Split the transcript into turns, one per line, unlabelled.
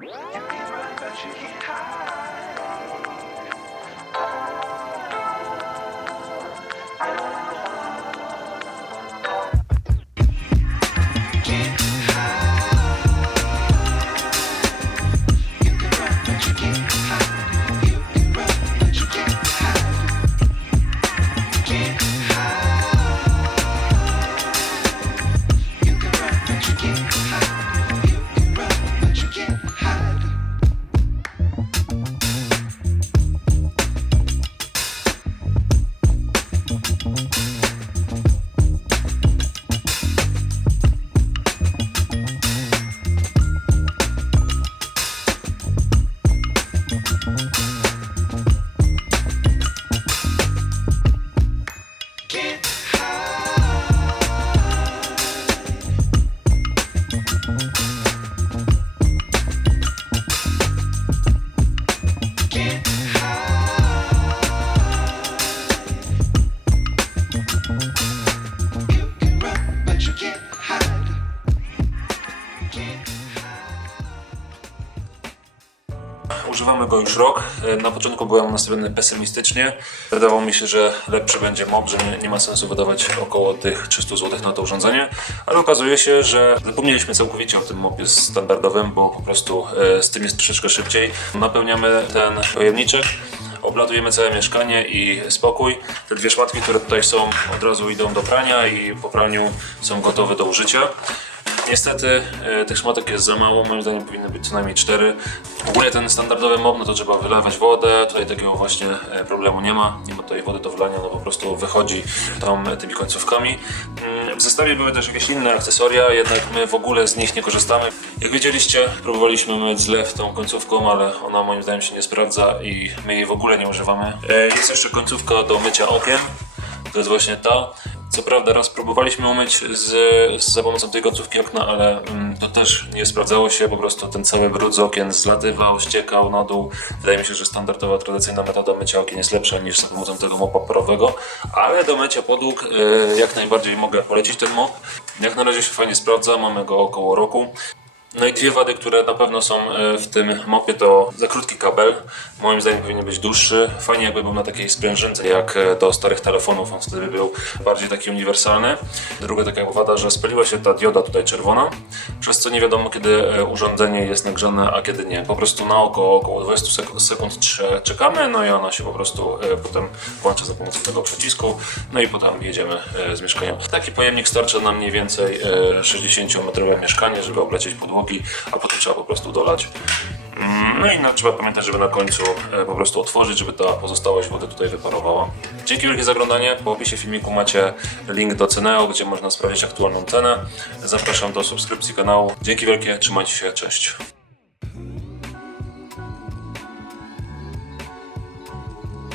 You can run, but you can't hide. Używamy go już rok. E, Na początku byłem nastawiony pesymistycznie. Wydawało mi się, że lepszy będzie mop, że nie, nie ma sensu wydawać około tych 300 zł na to urządzenie, ale okazuje się, że zapomnieliśmy całkowicie o tym mopie standardowym, bo po prostu e, z tym jest troszeczkę szybciej. Napełniamy ten pojemniczek, oblatujemy całe mieszkanie i spokój. Te dwie szmatki, które tutaj są, od razu idą do prania i po praniu są gotowe do użycia. Niestety e, tych szmatek jest za mało, moim zdaniem powinny być co najmniej cztery. Ogólnie ten standardowy mob, no to trzeba wylewać wodę, tutaj takiego właśnie e, problemu nie ma, nie ma tutaj wody do wlania, no po prostu wychodzi tam tymi końcówkami. Mm, W zestawie były też jakieś inne akcesoria, jednak my w ogóle z nich nie korzystamy. Jak widzieliście, próbowaliśmy myć zlew tą końcówką, ale ona moim zdaniem się nie sprawdza i my jej w ogóle nie używamy. E, Jest jeszcze końcówka do mycia okien, to jest właśnie ta. Co prawda raz próbowaliśmy umyć z, za pomocą tej końcówki okna, ale mm, to też nie sprawdzało się, po prostu ten cały brud z okien zlatywał, ściekał na dół. Wydaje mi się, że standardowa, tradycyjna metoda mycia okien jest lepsza niż za pomocą tego mopa parowego, ale do mycia podłóg y, jak najbardziej mogę polecić ten mop. Jak na razie się fajnie sprawdza, mamy go około roku. No i dwie wady, które na pewno są e, w tym mopie to za krótki kabel. Moim zdaniem powinien być dłuższy. Fajnie jakby był na takiej sprężynce jak e, do starych telefonów, on wtedy by był bardziej taki uniwersalny. Druga taka wada, że spaliła się ta dioda tutaj czerwona, przez co nie wiadomo kiedy e, urządzenie jest nagrzane, a kiedy nie. Po prostu na oko około 20 sek- sekund czekamy, no i ona się po prostu potem włącza za pomocą tego przycisku, no i potem jedziemy z mieszkaniem. Taki pojemnik starcza na mniej więcej e, 60-metrowe mieszkanie, żeby oblecieć a potem trzeba po prostu dolać. Mm, No i no, trzeba pamiętać, żeby na końcu e, po prostu otworzyć, żeby ta pozostałość wody tutaj wyparowała. Dzięki wielkie za oglądanie. Po opisie filmiku macie link do Ceneo, gdzie można sprawdzić aktualną cenę. Zapraszam do subskrypcji kanału. Dzięki wielkie, trzymajcie się, cześć.